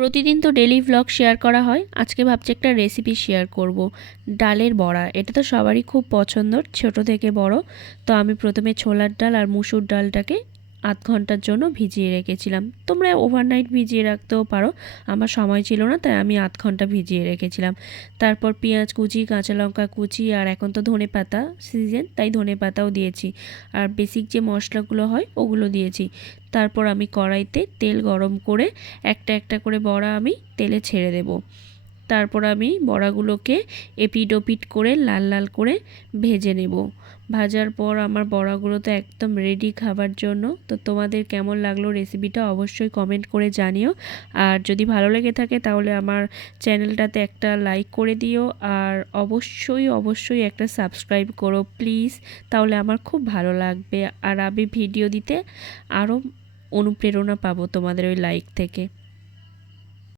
প্রতিদিন তো daily vlog share করা হয়, আজকে ভাবছি একটা রেসিপি শেয়ার করব। ডালের বড়া, এটা তো সবারই খুব পছন্দর, ছোট থেকে বড়। তো আমি প্রথমে ছোলার ডাল আর মুসুর ডালটাকে আধ ঘন্টার জন্য ভিজিয়ে রেখেছিলাম। তোমরা ওভারনাইট ভিজিয়ে রাখতেও পারো, আমার সময় ছিল না তাই আমি আধ ঘন্টা ভিজিয়ে রেখেছিলাম। তারপর পেঁয়াজ কুচি, কাঁচা লঙ্কা কুচি, আর এখন তো ধনেপাতা সিজন তাই ধনেপাতাও দিয়েছি, আর বেসিক যে মশলাগুলো হয় ওগুলো দিয়েছি। তারপর আমি কড়াইতে তেল গরম করে একটা একটা করে বড়া আমি তেলে ছেড়ে দেব। তারপর আমি বড়াগুলোকে এপিট ওপিট করে লাল লাল করে ভেজে নেব। ভাজার পর আমার বড়াগুলো তো একদম রেডি খাবার জন্য। তো তোমাদের কেমন লাগলো রেসিপিটা অবশ্যই কমেন্ট করে জানিও। আর যদি ভালো লেগে থাকে তাহলে আমার চ্যানেলটাতে একটা লাইক করে দিও, আর অবশ্যই অবশ্যই একটা সাবস্ক্রাইব করো প্লিজ, তাহলে আমার খুব ভালো লাগবে আর আমি ভিডিও দিতে আরও অনুপ্রেরণা পাবো তোমাদের ওই লাইক থেকে।